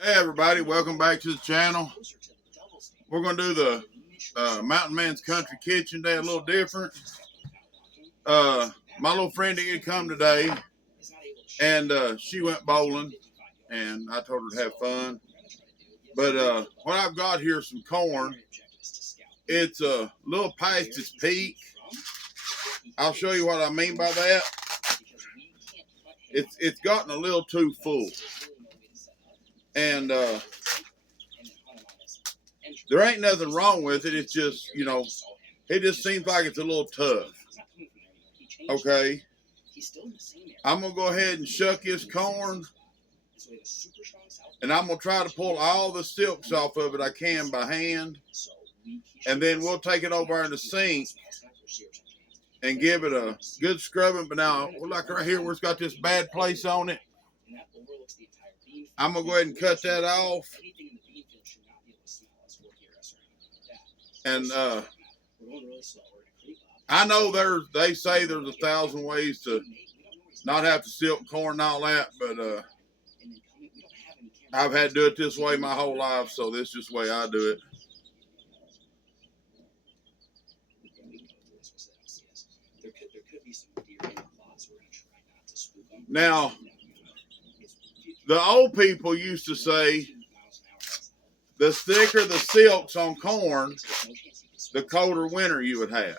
Hey everybody, welcome back to the channel. We're going to do the Mountain Man's Country Kitchen Day a little different. My little friend didn't come today, and she went bowling, and I told her to have fun. But what I've got here is some corn. It's a little past its peak. I'll show you what I mean by that. It's gotten a little too full. And there ain't nothing wrong with it. It's just, it just seems like it's a little tough. Okay. I'm going to go ahead and shuck this corn. And I'm going to try to pull all the silks off of it I can by hand. And then we'll take it over in the sink and give it a good scrubbing. But now, like right here where it's got this bad place on it, I'm going to go ahead and cut that off. And I know they say there's 1,000 ways to not have to silk corn and all that, but I've had to do it this way my whole life, so this is just the way I do it. Now, the old people used to say the thicker the silks on corn, the colder winter you would have.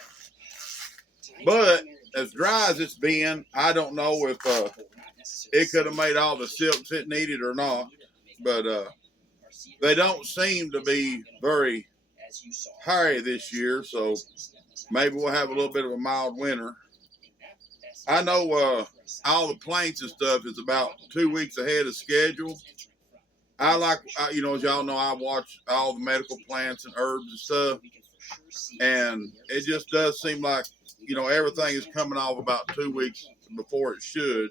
But as dry as it's been, I don't know if it could have made all the silks it needed or not. But they don't seem to be very hairy this year, so maybe we'll have a little bit of a mild winter. I know all the plants and stuff is about 2 weeks ahead of schedule. I like, as y'all know, I watch all the medical plants and herbs and stuff, and it just does seem like, everything is coming off about 2 weeks before it should.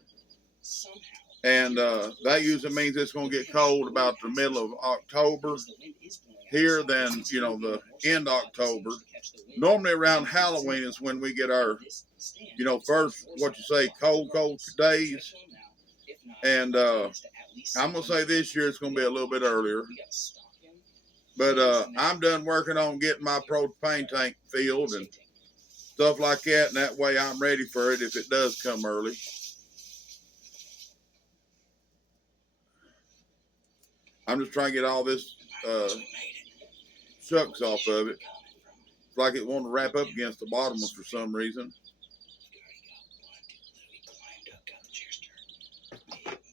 And that usually means it's going to get cold about the middle of October here, then, the end of October. Normally around Halloween is when we get our, first, cold days. And I'm going to say this year it's going to be a little bit earlier. But I'm done working on getting my propane tank filled and stuff like that. And that way I'm ready for it if it does come early. I'm just trying to get all this shucks off of it. It's like it wanted to wrap up against the bottom for some reason.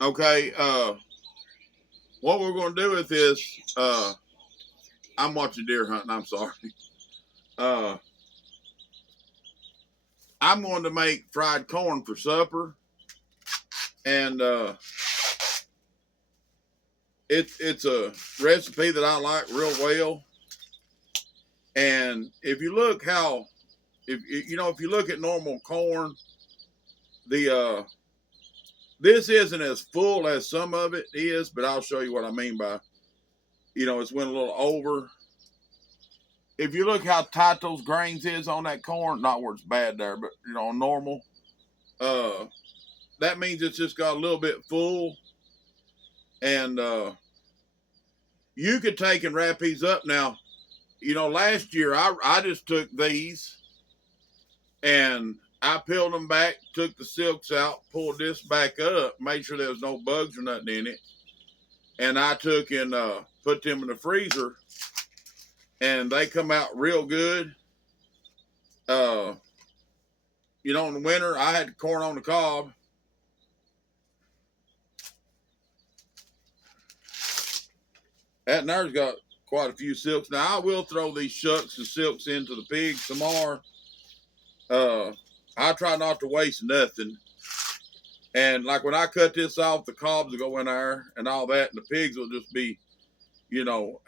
Okay, what we're going to do with this, I'm watching deer hunting, I'm sorry. I'm going to make fried corn for supper. And it's a recipe that I like real well. And if you look if you look at normal corn, this isn't as full as some of it is, but I'll show you what I mean by, it's went a little over. If you look how tight those grains is on that corn, not where it's bad there, but, normal, that means it's just got a little bit full. And you could take and wrap these up. Now, last year I just took these and I peeled them back, took the silks out, pulled this back up, made sure there was no bugs or nothing in it. And I took and put them in the freezer, and they come out real good. In the winter, I had corn on the cob. That there's got quite a few silks. Now, I will throw these shucks and silks into the pigs tomorrow. I try not to waste nothing. And like when I cut this off, the cobs will go in there and all that, and the pigs will just be,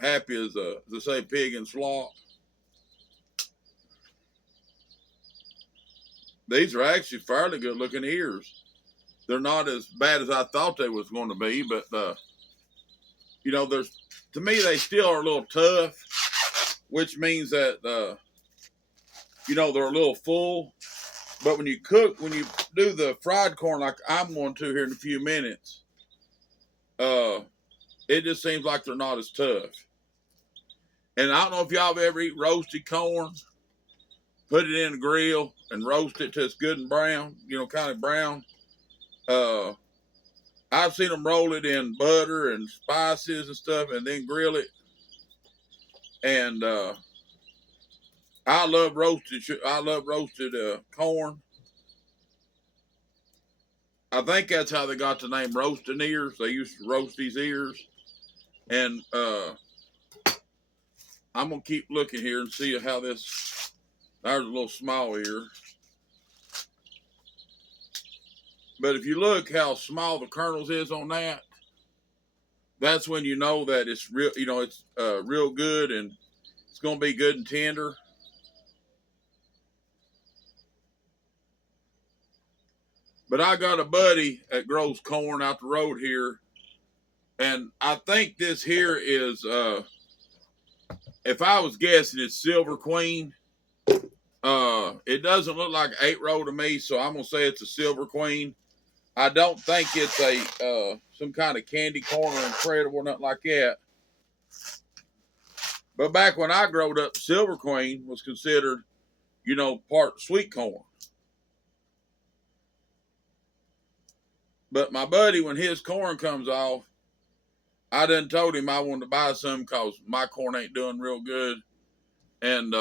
happy as they say, pig and slop. These are actually fairly good looking ears. They're not as bad as I thought they was going to be, but to me they still are a little tough, which means that they're a little full. But when you do the fried corn like I'm going to here in a few minutes, it just seems like they're not as tough. And I don't know if y'all have ever eaten roasted corn. Put it in the grill and roast it till it's good and brown, kind of brown. I've seen them roll it in butter and spices and stuff and then grill it. And I love roasted corn. I think that's how they got the name roasting ears. They used to roast these ears. And I'm going to keep looking here and see how this, there's a little small ear. But if you look how small the kernels is on that, that's when you know that it's real, it's real good and it's going to be good and tender. But I got a buddy that grows corn out the road here. And I think this here is, if I was guessing, it's Silver Queen. It doesn't look like 8-row to me, so I'm going to say it's a Silver Queen. I don't think it's a some kind of candy corn or incredible or nothing like that. But back when I growed up, Silver Queen was considered, part sweet corn. But my buddy, when his corn comes off, I done told him I wanted to buy some because my corn ain't doing real good. And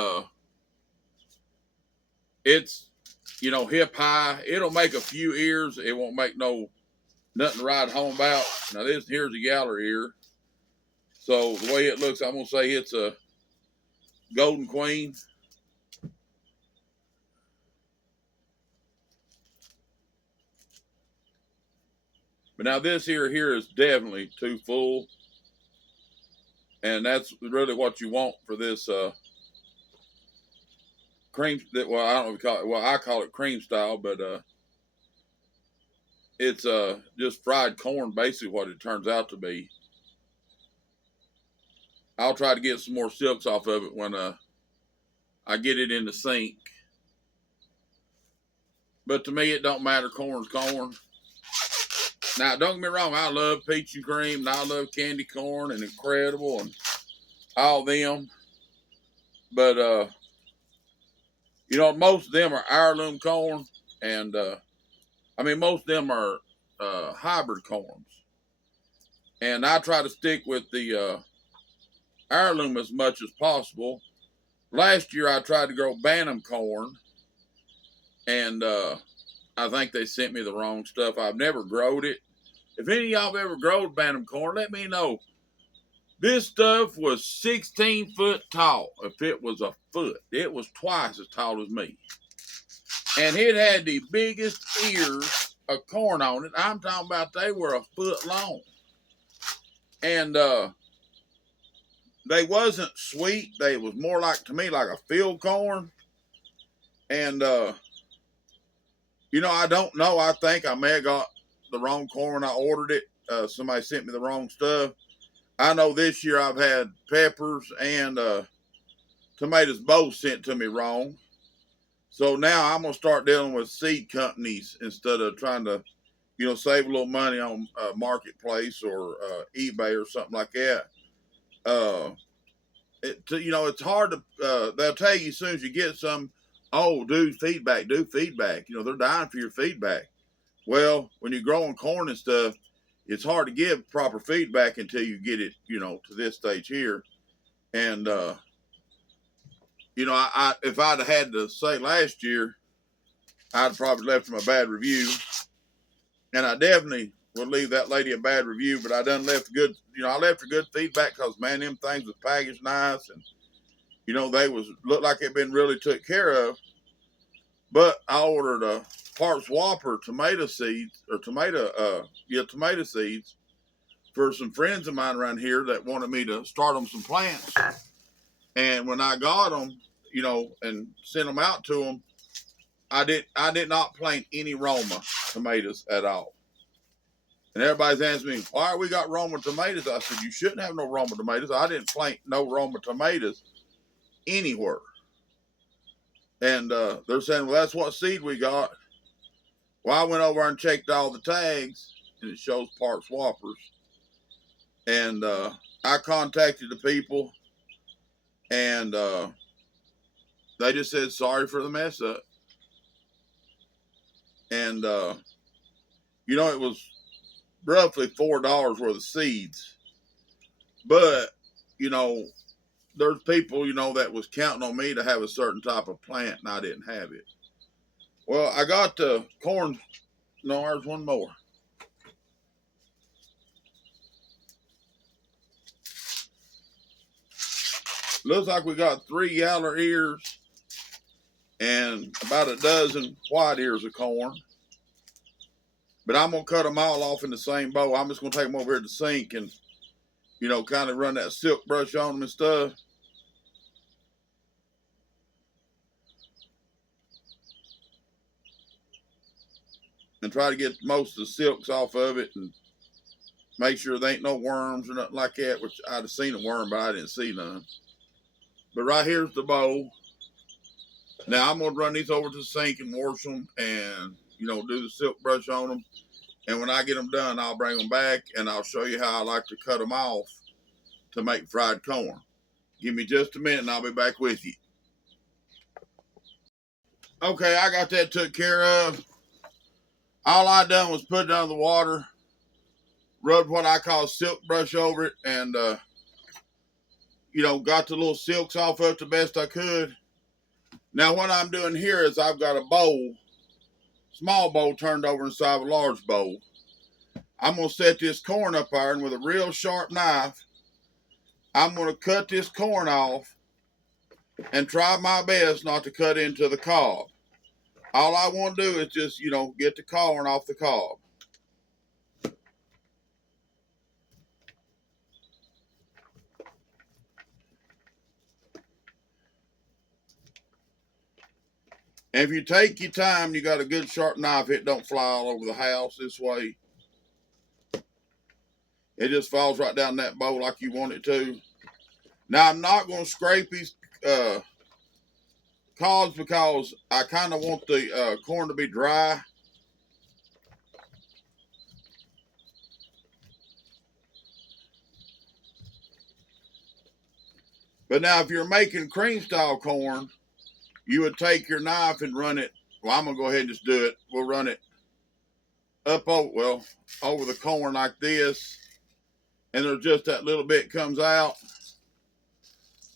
it's, hip high. It'll make a few ears. It won't make nothing to ride home about. Now here's a yaller ear. So the way it looks, I'm going to say it's a Golden Queen. But now this here is definitely too full. And that's really what you want for this cream. Well, I don't know if you call it. Well, I call it cream style, but it's just fried corn, basically what it turns out to be. I'll try to get some more silks off of it when I get it in the sink. But to me, it don't matter. Corn's corn. Now, don't get me wrong. I love peach and cream, and I love candy corn and incredible and all them. But most of them are heirloom corn, and most of them are hybrid corns. And I try to stick with the heirloom as much as possible. Last year, I tried to grow Bantam corn, and I think they sent me the wrong stuff. I've never growed it. If any of y'all have ever growed Bantam corn, let me know. This stuff was 16 foot tall. If it was a foot, it was twice as tall as me. And it had the biggest ears of corn on it. I'm talking about they were a foot long. And they wasn't sweet. They was more like, to me, like a field corn. And, I don't know. I think I may have got the wrong corn when I ordered it. Somebody sent me the wrong stuff. I know this year I've had peppers and tomatoes both sent to me wrong. So now I'm going to start dealing with seed companies instead of trying to, save a little money on Marketplace or eBay or something like that. It's hard to, they'll tell you as soon as you get some, oh, do feedback. They're dying for your feedback. Well, when you're growing corn and stuff, it's hard to give proper feedback until you get it, to this stage here. And, if I'd have had to say last year, I'd probably left them a bad review. And I definitely would leave that lady a bad review, but I done left good, I left her good feedback because, man, them things was packaged nice. And, they looked like they'd been really took care of. But I ordered a Parks Whopper tomato seeds tomato seeds for some friends of mine around here that wanted me to start them some plants. And when I got them, and sent them out to them, I did not plant any Roma tomatoes at all. And everybody's asking me, why we got Roma tomatoes? I said, you shouldn't have no Roma tomatoes. I didn't plant no Roma tomatoes anywhere. And they're saying, well, that's what seed we got. Well, I went over and checked all the tags, and it shows Parks Whoppers. And I contacted the people, and they just said sorry for the mess up. And it was roughly $4 worth of seeds. But there's people that was counting on me to have a certain type of plant, and I didn't have it. Well, I got the corn. No, there's one more. Looks like we got 3 yaller ears and about a dozen white ears of corn. But I'm going to cut them all off in the same bowl. I'm just going to take them over here to the sink and, kind of run that silk brush on them and stuff. And try to get most of the silks off of it and make sure there ain't no worms or nothing like that, which I'd have seen a worm, but I didn't see none. But right here's the bowl. Now I'm going to run these over to the sink and wash them and, do the silk brush on them. And when I get them done, I'll bring them back and I'll show you how I like to cut them off to make fried corn. Give me just a minute and I'll be back with you. Okay, I got that took care of. All I done was put it under the water, rubbed what I call silk brush over it, and, got the little silks off of it the best I could. Now what I'm doing here is I've got a bowl, small bowl turned over inside of a large bowl. I'm going to set this corn up there, and with a real sharp knife, I'm going to cut this corn off and try my best not to cut into the cob. All I want to do is just, get the corn off the cob. And if you take your time, you got a good sharp knife, it don't fly all over the house this way. It just falls right down that bowl like you want it to. Now, I'm not going to scrape these cobs because I kind of want the corn to be dry. But now, if you're making cream style corn, you would take your knife and run it. Well, I'm going to go ahead and just do it. We'll run it up over the corn like this. And there's just that little bit comes out.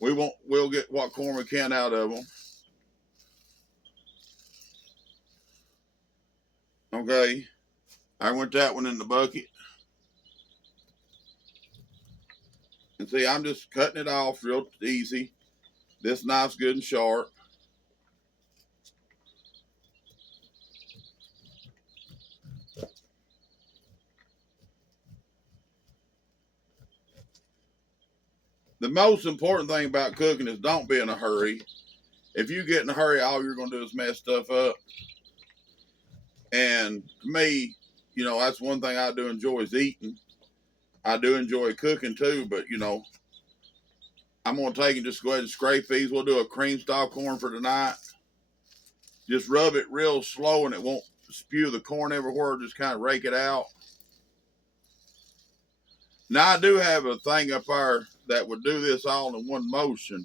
We'll get what corn we can out of them. Okay. I went that one in the bucket. And see, I'm just cutting it off real easy. This knife's good and sharp. The most important thing about cooking is don't be in a hurry. If you get in a hurry, all you're going to do is mess stuff up. And to me, that's one thing I do enjoy is eating. I do enjoy cooking too, but, I'm going to take and just go ahead and scrape these. We'll do a cream style corn for tonight. Just rub it real slow and it won't spew the corn everywhere. Just kind of rake it out. Now, I do have a thing up there that would do this all in one motion,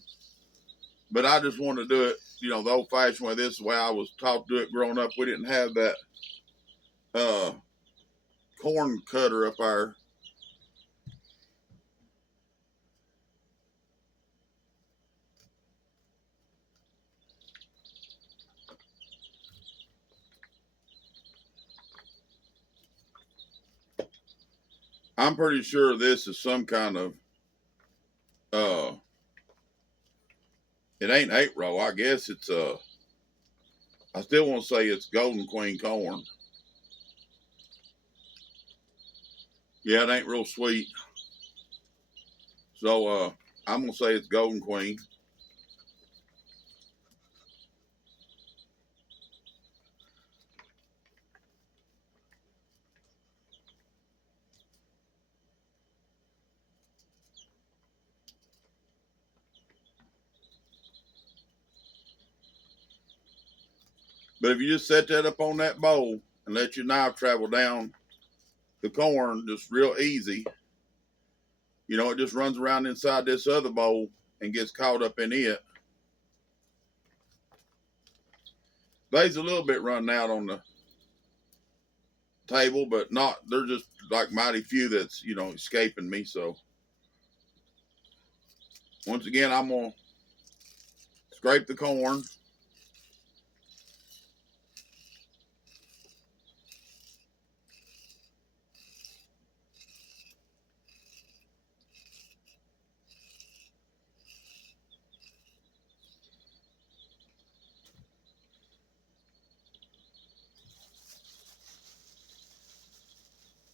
but I just want to do it, the old-fashioned way. This is the way I was taught to do it growing up. We didn't have that corn cutter up there. I'm pretty sure this is some kind of, it ain't 8-row. I guess it's, I still want to say it's Golden Queen corn. Yeah, it ain't real sweet. So, I'm going to say it's Golden Queen. But if you just set that up on that bowl and let your knife travel down the corn just real easy, You know, it just runs around inside this other bowl and gets caught up in it. There's a little bit running out on the table, but not, they're just like mighty few that's, you know, escaping me. So once again, I'm going to scrape the corn.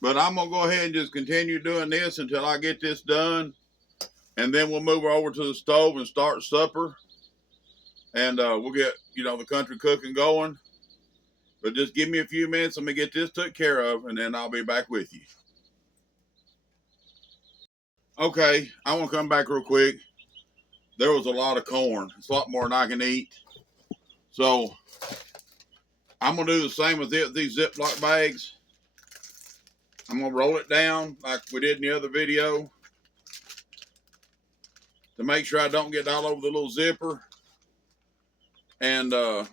But I'm going to go ahead and just continue doing this until I get this done. And then we'll move over to the stove and start supper. And we'll get, you know, the country cooking going. But just give me a few minutes. Let me get this took care of, and then I'll be back with you. Okay, I want to come back real quick. There was a lot of corn. It's a lot more than I can eat. So I'm going to do the same with these Ziploc bags. I'm going to roll it down like we did in the other video to make sure I don't get all over the little zipper. And I'm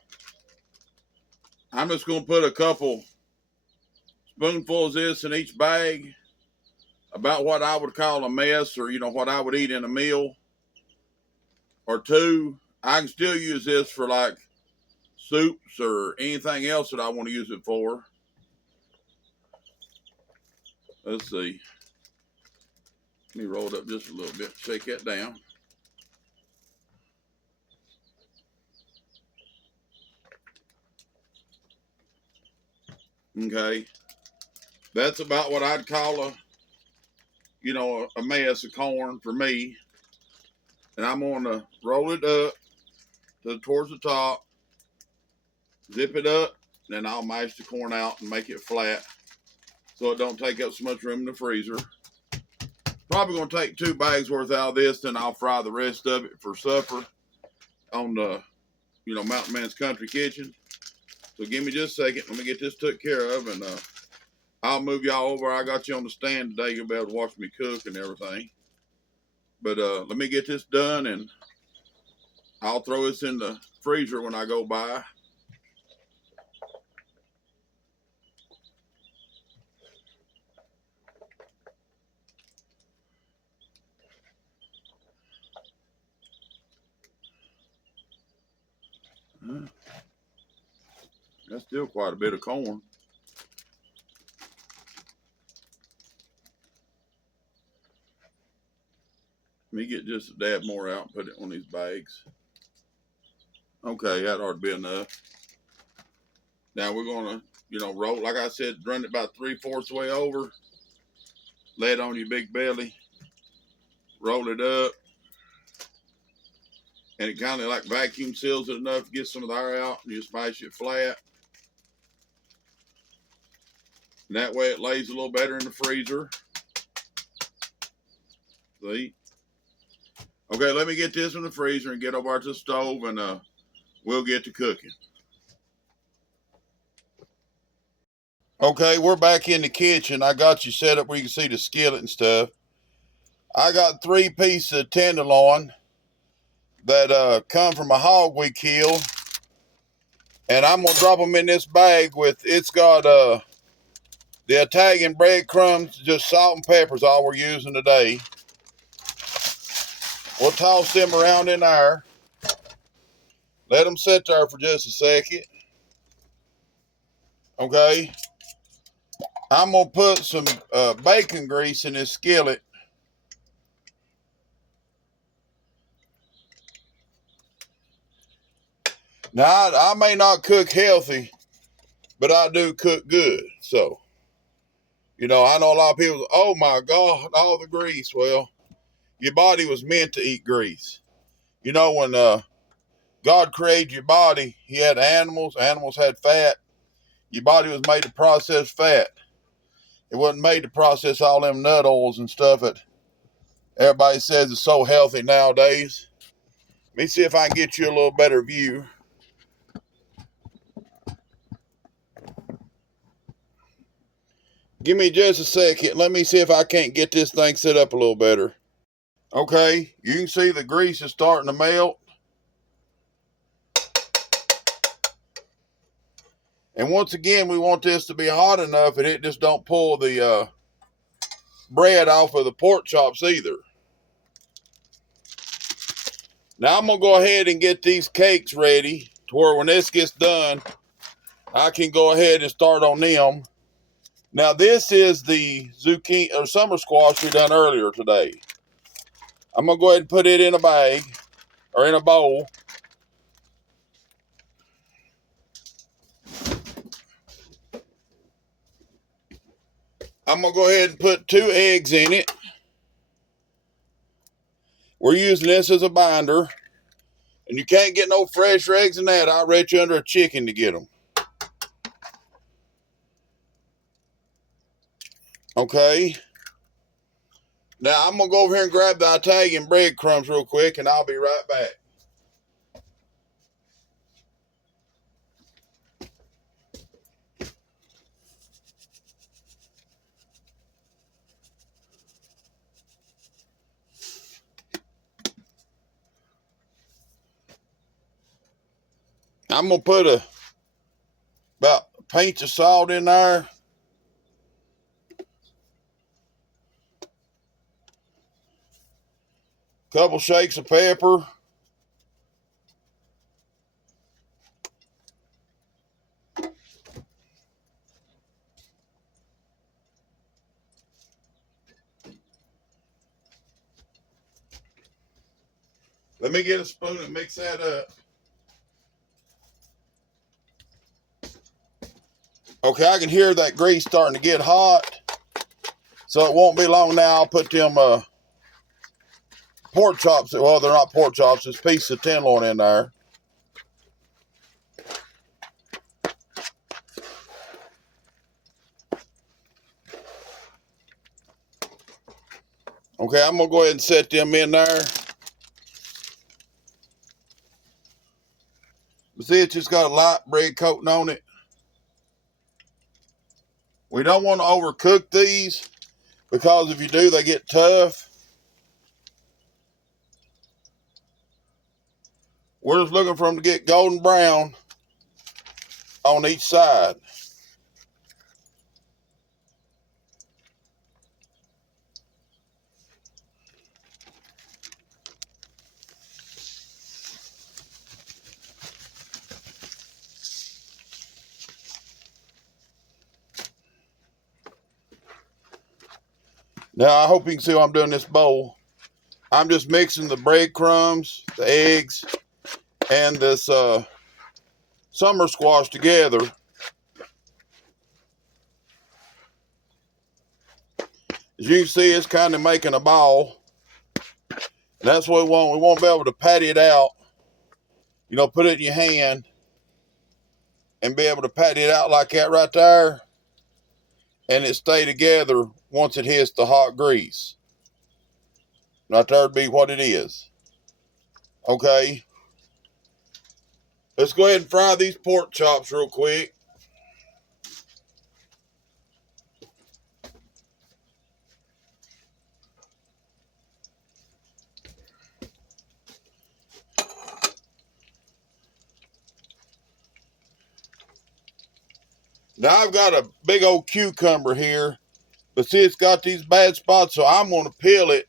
just going to put a couple spoonfuls of this in each bag, about what I would call a mess, or, you know, what I would eat in a meal or two. I can still use this for like soups or anything else that I want to use it for. Let's see. Let me roll it up just a little bit, shake that down. Okay. That's about what I'd call a, you know, a mess of corn for me. And I'm going to roll it up towards the top, zip it up, then I'll mash the corn out and make it flat so it don't take up so much room in the freezer. Probably going to take 2 bags worth out of this, then I'll fry the rest of it for supper on the, you know, Mountain Man's Country Kitchen. So give me just a second. Let me get this took care of, and I'll move y'all over. I got you on the stand today. You'll be able to watch me cook and everything. But let me get this done, and I'll throw this in the freezer when I go by. That's still quite a bit of corn. Let me get just a dab more out and put it on these bags. Okay, that ought to be enough. Now we're gonna, you know, roll, like I said, run it about 3/4 way over. Lay it on your big belly. Roll it up. And it kind of like vacuum seals it enough to get some of the air out, and you just mash it flat. And that way it lays a little better in the freezer. See? Okay, let me get this in the freezer and get over to the stove, and we'll get to cooking. Okay, we're back in the kitchen. I got you set up where you can see the skillet and stuff. I got 3 pieces of tenderloin that come from a hog we killed. And I'm going to drop them in this bag with, it's got the Italian breadcrumbs, just salt and pepper is all we're using today. We'll toss them around in there. Let them sit there for just a second. Okay. I'm going to put some bacon grease in this skillet. Now, I may not cook healthy, but I do cook good. So, you know, I know a lot of people, oh my God, all the grease. Well, your body was meant to eat grease. You know, when God created your body, he had animals. Animals had fat. Your body was made to process fat. It wasn't made to process all them nut oils and stuff that everybody says is so healthy nowadays. Let me see if I can get you a little better view. Give me just a second. Let me see if I can't get this thing set up a little better. Okay, you can see the grease is starting to melt. And once again, we want this to be hot enough that it just don't pull the bread off of the pork chops either. Now I'm going to go ahead and get these cakes ready to where when this gets done, I can go ahead and start on them. Now this is the zucchini or summer squash we done earlier today. I'm going to go ahead and put it in a bag or in a bowl. I'm going to go ahead and put 2 eggs in it. We're using this as a binder. And you can't get no fresh eggs in that. I'll rate you under a chicken to get them. Okay. Now I'm going to go over here and grab the Italian breadcrumbs real quick and I'll be right back. I'm going to put about a pinch of salt in there. Couple shakes of pepper. Let me get a spoon and mix that up. Okay, I can hear that grease starting to get hot. So it won't be long now. I'll put them pork chops. Well, they're not pork chops. It's a piece of tenderloin in there. Okay, I'm going to go ahead and set them in there. See, it's just got a light bread coating on it. We don't want to overcook these because if you do, they get tough. We're just looking for them to get golden brown on each side. Now, I hope you can see what I'm doing in this bowl. I'm just mixing the breadcrumbs, the eggs, and this summer squash together. As you can see, it's kind of making a ball. And that's what we want. We won't be able to pat it out. You know, put it in your hand and be able to pat it out like that right there. And it stay together once it hits the hot grease. Right there would be what it is. Okay. Let's go ahead and fry these pork chops real quick. Now I've got a big old cucumber here, but see it's got these bad spots, so I'm going to peel it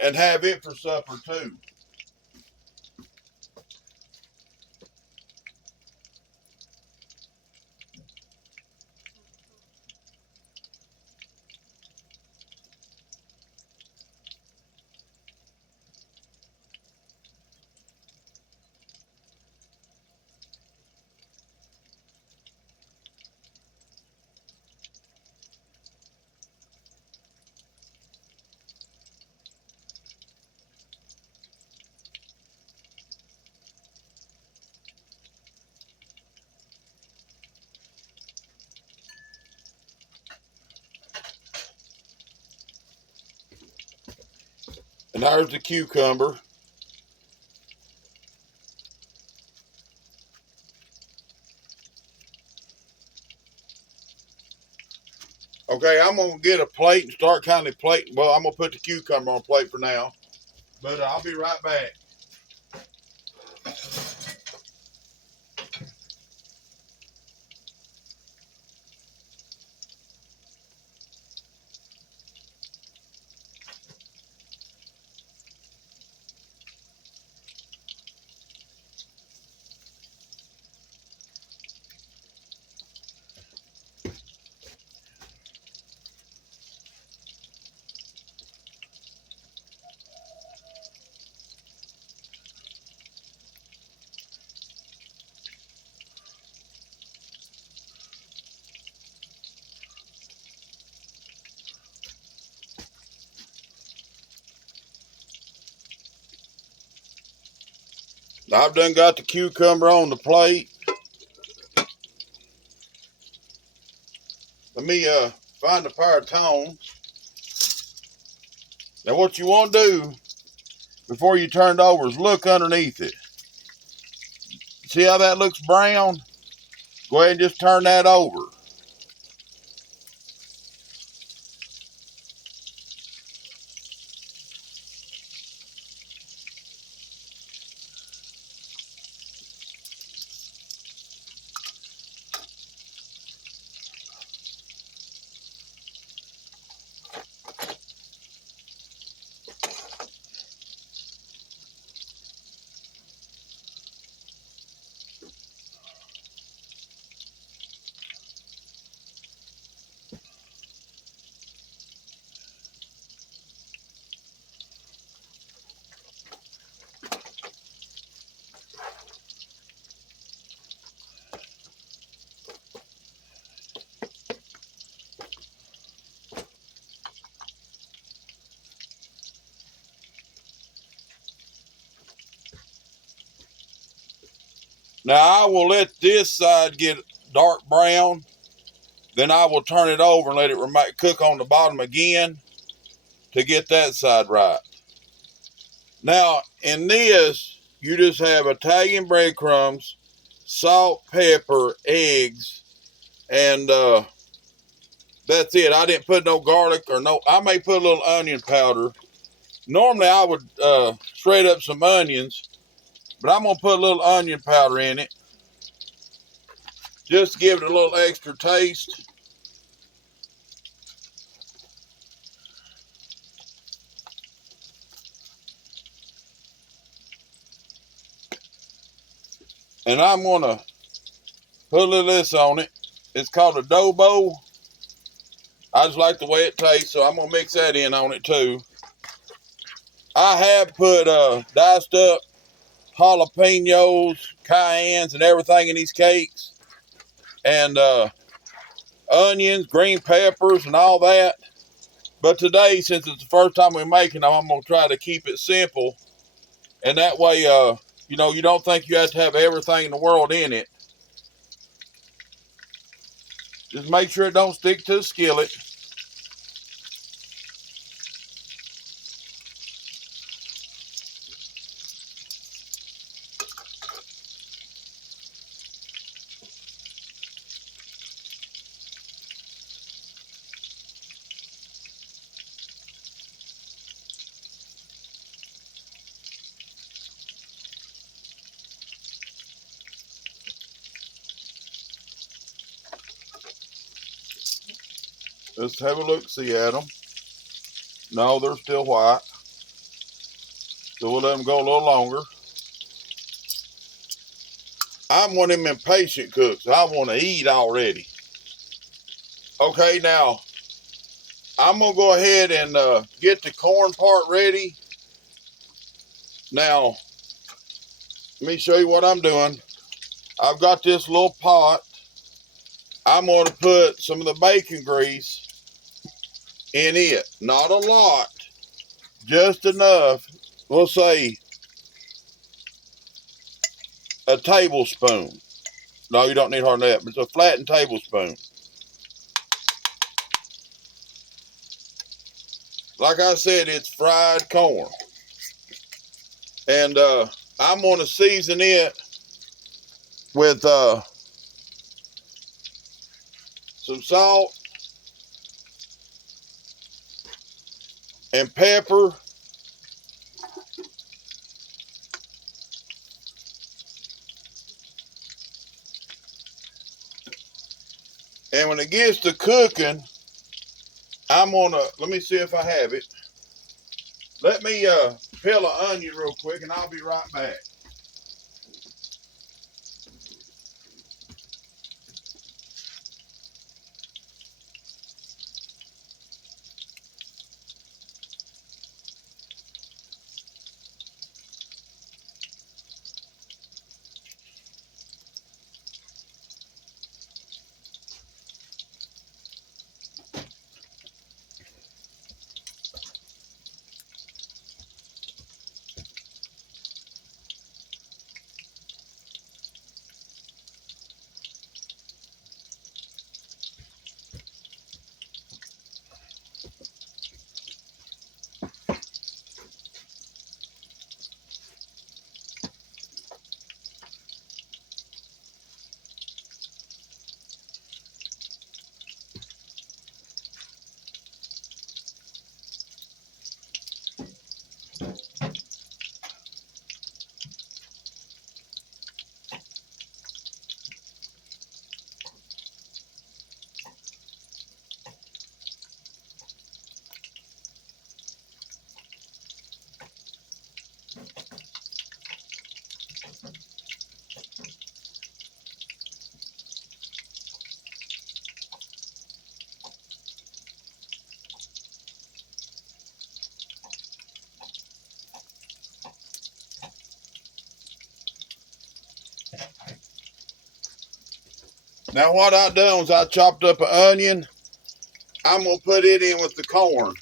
and have it for supper too. And there's the cucumber. Okay, I'm gonna get a plate and start kind of plating. Well, I'm gonna put the cucumber on a plate for now, but I'll be right back. I've done got the cucumber on the plate. Let me find a pair of tongs. Now what you want to do before you turn it over is look underneath it. See how that looks brown? Go ahead and just turn that over. Now I will let this side get dark brown. Then I will turn it over and let it cook on the bottom again to get that side right. Now in this, you just have Italian breadcrumbs, salt, pepper, eggs, and that's it. I didn't put no garlic or no. I may put a little onion powder. Normally I would shred up some onions, but I'm gonna put a little onion powder in it. Just to give it a little extra taste. And I'm gonna put a little of this on it. It's called adobo. I just like the way it tastes, so I'm gonna mix that in on it too. I have put diced up jalapenos, cayennes, and everything in these cakes. And onions, green peppers, and all that. But today, since it's the first time we're making them, I'm gonna try to keep it simple. And that way, you know, you don't think you have to have everything in the world in it. Just make sure it don't stick to the skillet. Let's have a look-see at them. No, they're still white. So we'll let them go a little longer. I'm one of them impatient cooks. I want to eat already. Okay, now I'm going to go ahead and get the corn part ready. Now, let me show you what I'm doing. I've got this little pot. I'm going to put some of the bacon grease in it. Not a lot, just enough. We'll say a tablespoon. No, you don't need hardly that, but it's a flattened tablespoon. Like I said, it's fried corn. And I'm going to season it with some salt, and pepper. And when it gets to cooking, I'm gonna, let me see if I have it. Let me peel an onion real quick and I'll be right back. Now what I done was I chopped up an onion. I'm gonna put it in with the corn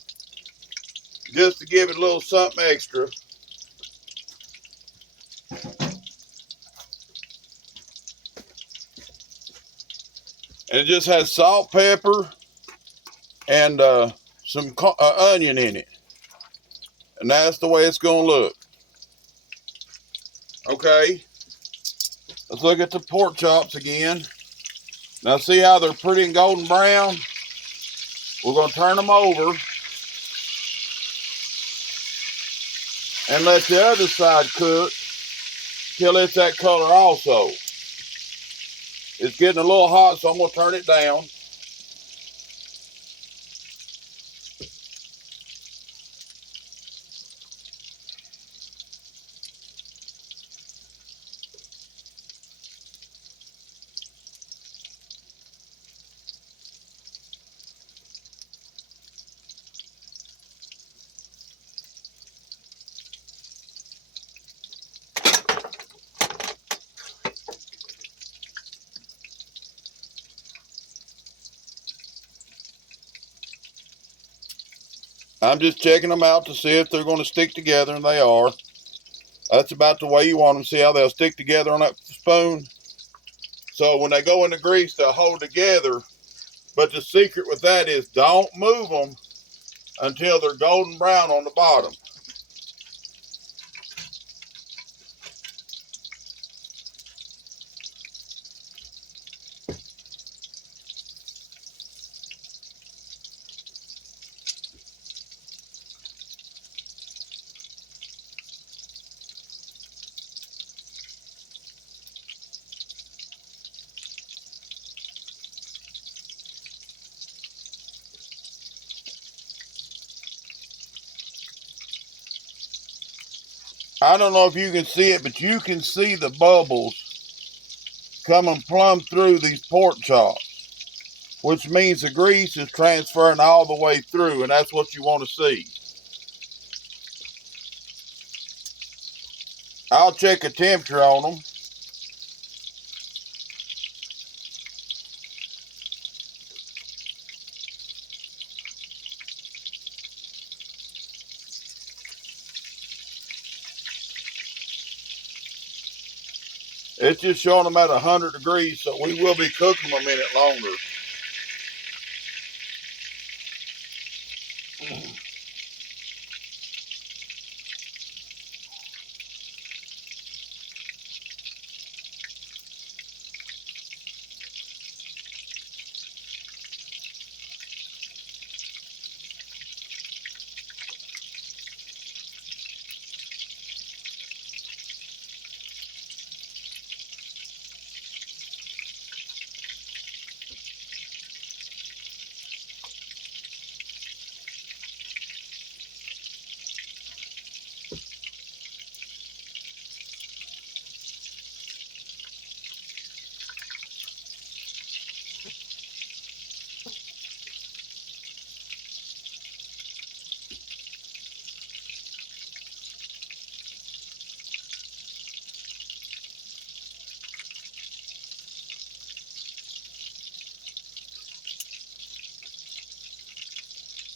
just to give it a little something extra. And it just has salt, pepper, and some onion in it. And that's the way it's gonna look. Okay, let's look at the pork chops again. Now see how they're pretty and golden brown? We're gonna turn them over and let the other side cook till it's that color also. It's getting a little hot, so I'm gonna turn it down. I'm just checking them out to see if they're gonna stick together, and they are. That's about the way you want them. See how they'll stick together on that spoon? So when they go in the grease, they'll hold together. But the secret with that is don't move them until they're golden brown on the bottom. I don't know if you can see it, but you can see the bubbles coming plumb through these pork chops, which means the grease is transferring all the way through, and that's what you want to see. I'll check the temperature on them. It's just showing them at 100 degrees, so we will be cooking them a minute longer.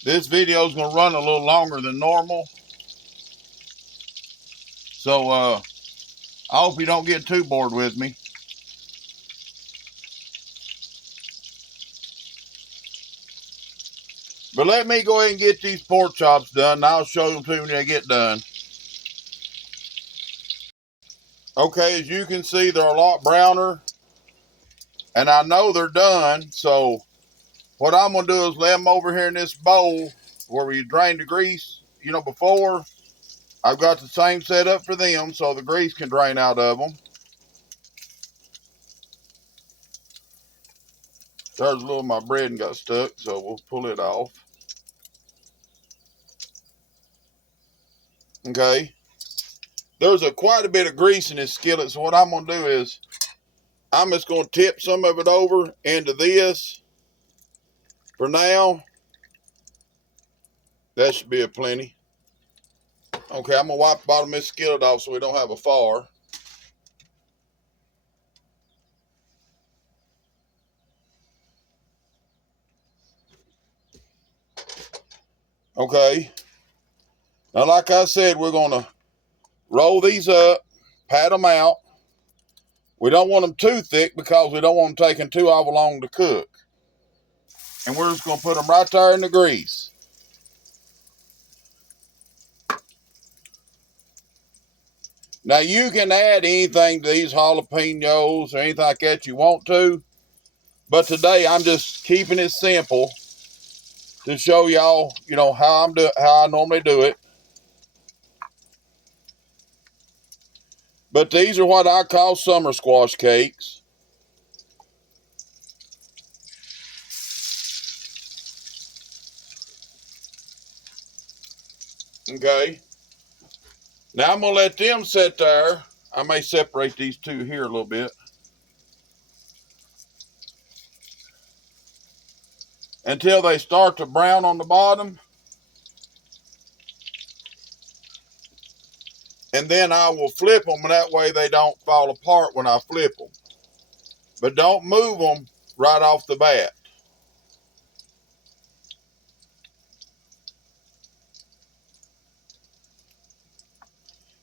This video is going to run a little longer than normal. So I hope you don't get too bored with me. But let me go ahead and get these pork chops done, and I'll show them to you when they get done. Okay, as you can see, they're a lot browner. And I know they're done, so what I'm going to do is lay them over here in this bowl where we drained the grease, before. I've got the same setup for them so the grease can drain out of them. There's a little of my bread and got stuck, so we'll pull it off. Okay. There's quite a bit of grease in this skillet, so what I'm going to do is I'm just going to tip some of it over into this for now. That should be a plenty. Okay, I'm going to wipe the bottom of this skillet off so we don't have a fire. Okay. Now, like I said, we're going to roll these up, pat them out. We don't want them too thick because we don't want them taking too long to cook. And we're just going to put them right there in the grease. Now, you can add anything to these jalapenos or anything like that you want to. But today, I'm just keeping it simple to show y'all, how I normally do it. But these are what I call summer squash cakes. Okay. Now I'm going to let them sit there. I may separate these two here a little bit. Until they start to brown on the bottom. And then I will flip them, and that way they don't fall apart when I flip them. But don't move them right off the bat.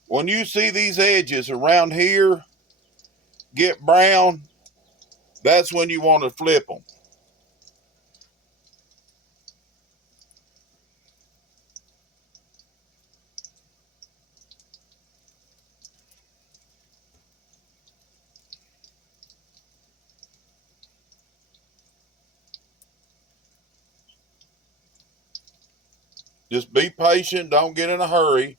When you see these edges around here get brown, that's when you want to flip them. Just be patient. Don't get in a hurry.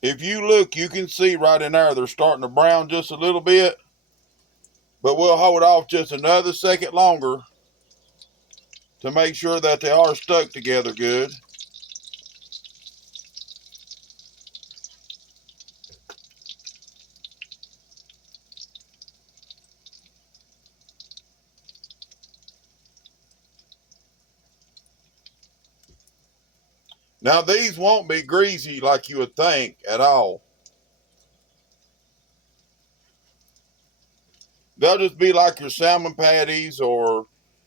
If you look, you can see right in there, they're starting to brown just a little bit. But we'll hold off just another second longer to make sure that they are stuck together good. Now, these won't be greasy like you would think at all. They'll just be like your salmon patties, or,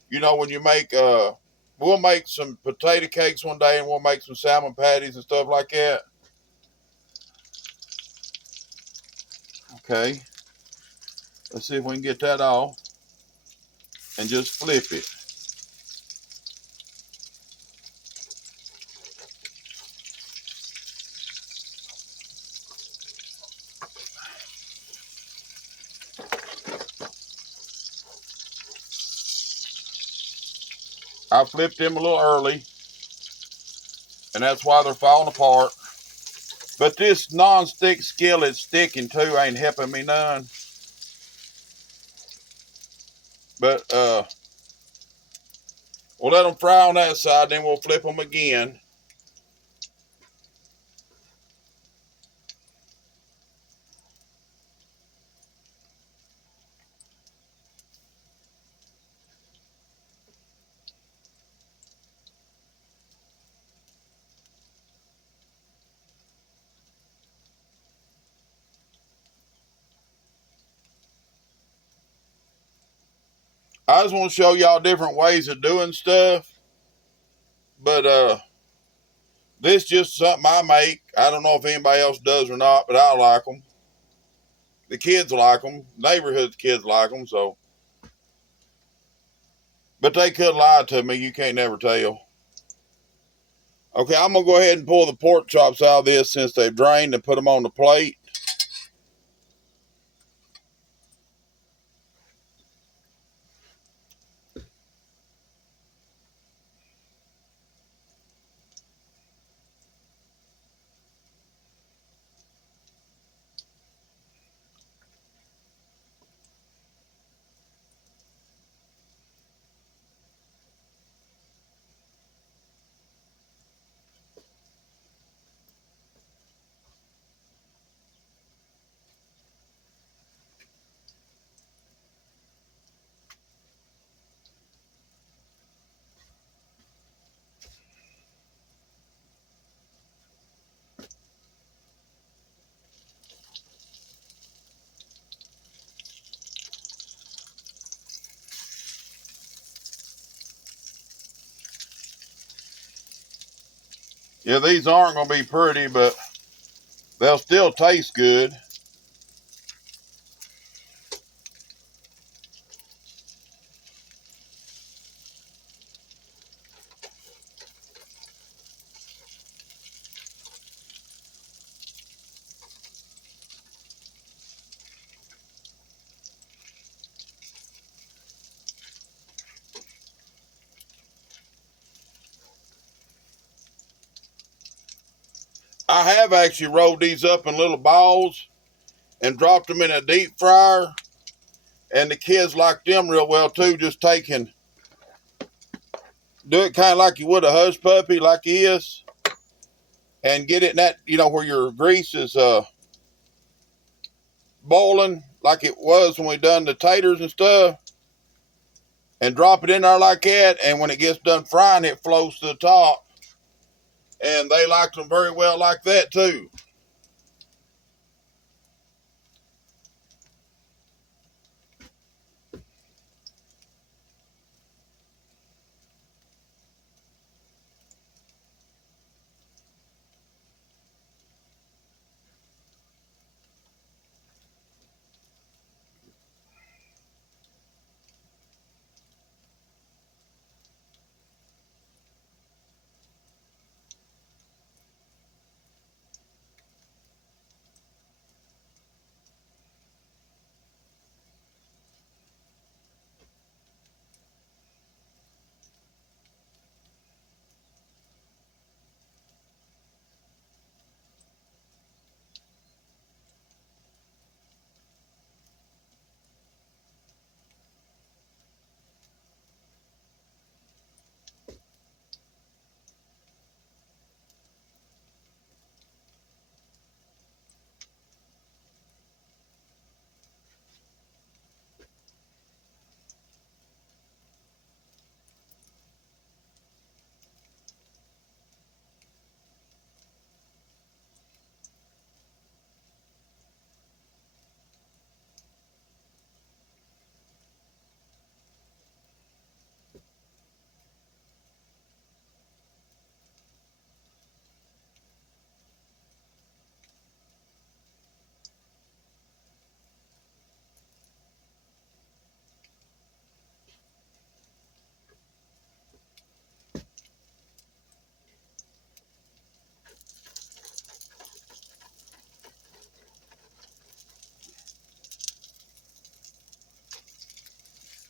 when you make, we'll make some potato cakes one day and we'll make some salmon patties and stuff like that. Okay. Let's see if we can get that off and just flip it. I flipped them a little early, and that's why they're falling apart. But this non-stick skillet sticking too ain't helping me none. But we'll let them fry on that side, then we'll flip them again. I just want to show y'all different ways of doing stuff. But this is just something I make. I don't know if anybody else does or not, but I like them. The kids like them. Neighborhood kids like them. So, but they could lie to me. You can't never tell. Okay, I'm gonna go ahead and pull the pork chops out of this since they've drained and put them on the plate. Yeah, these aren't gonna be pretty, but they'll still taste good. I have actually rolled these up in little balls and dropped them in a deep fryer, and the kids like them real well too. Just taking, do it kind of like you would a hush puppy, like he is, and get it in that, where your grease is boiling, like it was when we done the taters and stuff, and drop it in there like that. And when it gets done frying, it flows to the top, and they like them very well like that too.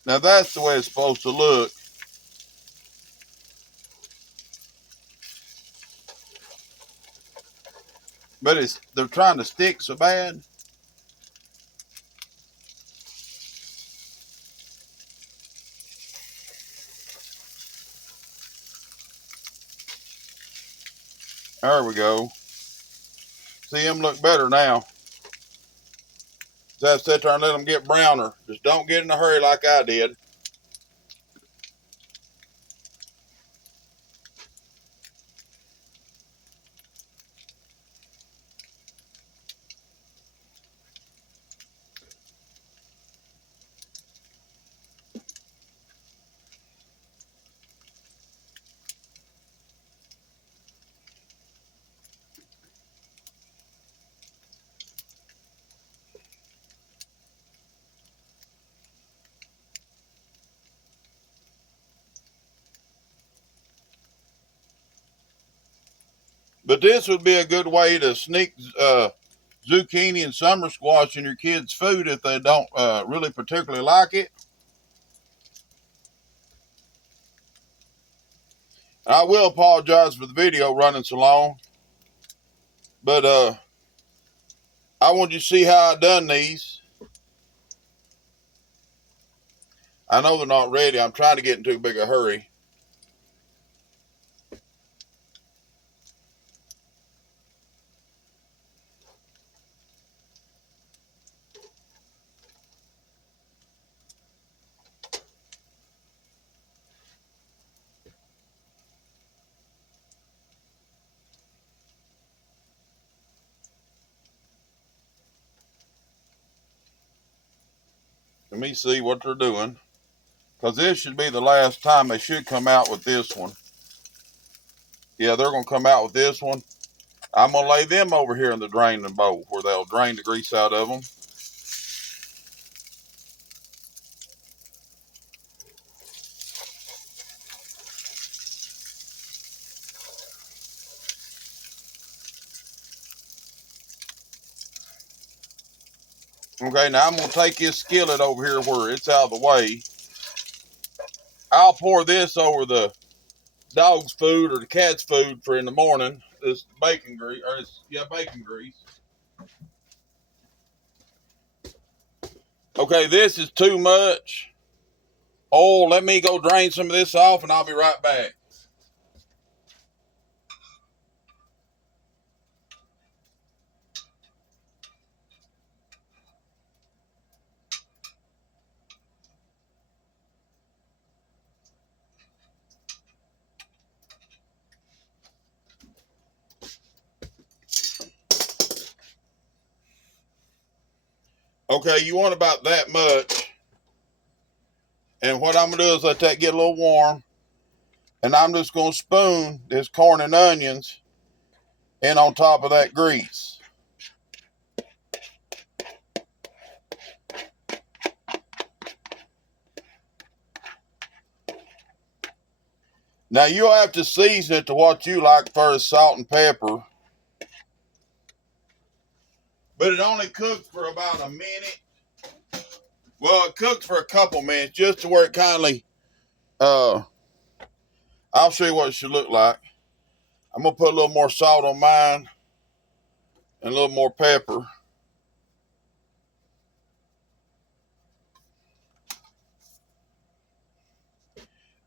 Now that's the way it's supposed to look. But they're trying to stick so bad. There we go. See them look better now. Just sit there and let them get browner. Just don't get in a hurry like I did. this would be a good way to sneak zucchini and summer squash in your kids' food if they don't really particularly like it. I will apologize for the video running so long, but I want you to see how I done these. I know they're not ready. I'm trying to get in too big a hurry. Let me see what they're doing, because this should be the last time they should come out with this one. Yeah, they're going to come out with this one. I'm going to lay them over here in the draining bowl where they'll drain the grease out of them. Okay, now I'm going to take this skillet over here where it's out of the way. I'll pour this over the dog's food or the cat's food for in the morning. This bacon grease, or it's, yeah, bacon grease. Okay, this is too much. Oh, let me go drain some of this off and I'll be right back. Okay, you want about that much. And what I'm going to do is let that get a little warm. And I'm just going to spoon this corn and onions in on top of that grease. Now you'll have to season it to what you like for salt and pepper. But it only cooks for about a minute. Well, it cooks for a couple minutes just to where it kindly, I'll show you what it should look like. I'm going to put a little more salt on mine and a little more pepper.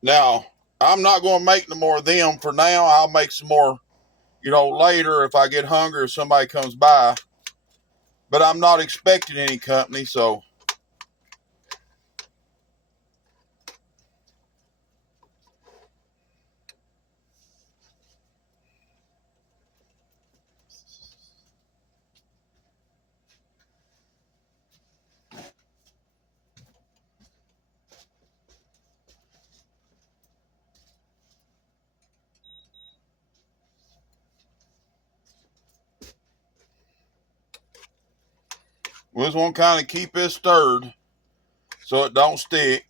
Now, I'm not going to make no more of them for now. I'll make some more, later if I get hungry or somebody comes by. But I'm not expecting any company, so. We just want to kind of keep it stirred so it don't stick.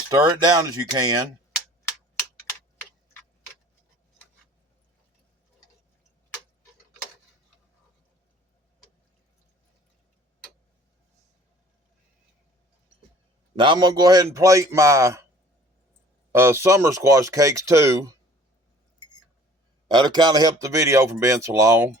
Stir it down as you can. Now I'm going to go ahead and plate my summer squash cakes too. That'll kind of help the video from being so long.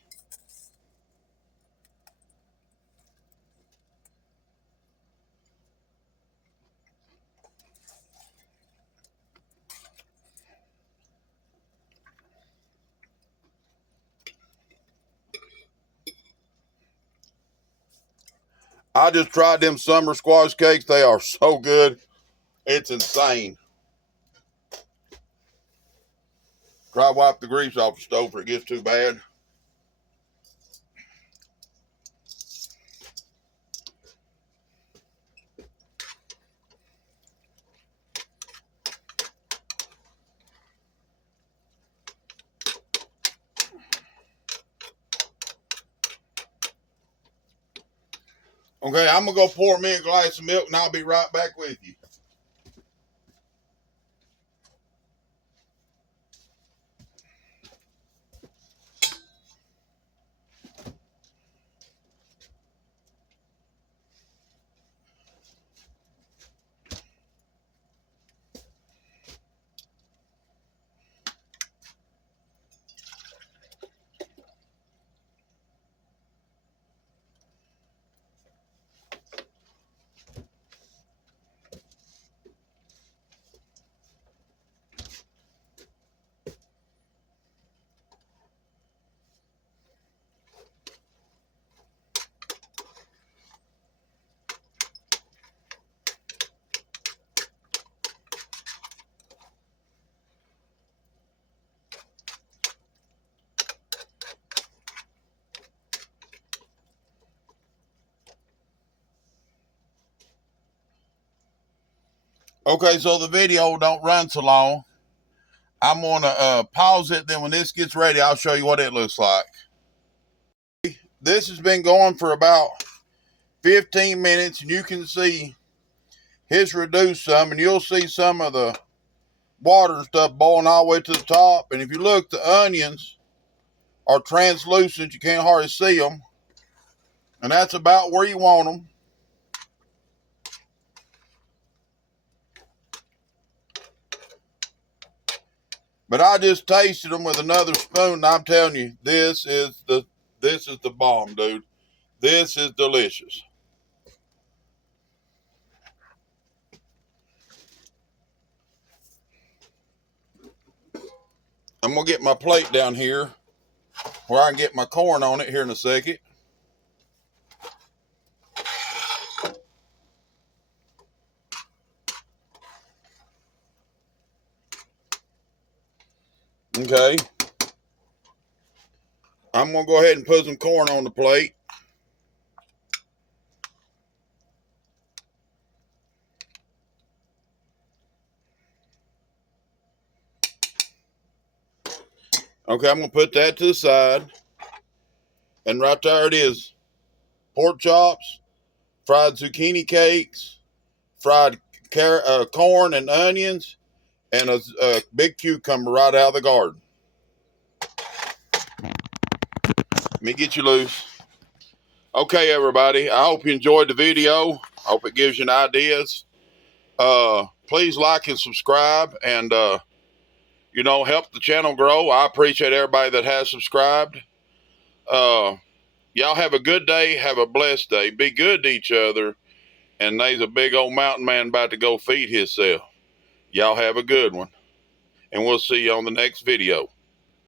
I just tried them summer squash cakes. They are so good. It's insane. Try to wipe the grease off the stove before it gets too bad. Okay, I'm going to go pour me a glass of milk and I'll be right back with you. Okay, so the video don't run so long. I'm gonna pause it. Then when this gets ready, I'll show you what it looks like. This has been going for about 15 minutes, and you can see it's reduced some, and you'll see some of the water and stuff boiling all the way to the top. And if you look, the onions are translucent. You can't hardly see them. And that's about where you want them. But I just tasted them with another spoon, and I'm telling you, this is the bomb, dude. This is delicious. I'm gonna get my plate down here where I can get my corn on it here in a second. Okay. I'm gonna go ahead and put some corn on the plate. Okay, I'm gonna put that to the side. And right there it is. Pork chops, fried zucchini cakes, fried corn and onions, and a big cucumber right out of the garden. Let me get you loose. Okay, everybody. I hope you enjoyed the video. I hope it gives you ideas. Please like and subscribe, and help the channel grow. I appreciate everybody that has subscribed. Y'all have a good day. Have a blessed day. Be good to each other. And there's a big old mountain man about to go feed himself. Y'all have a good one. And we'll see you on the next video.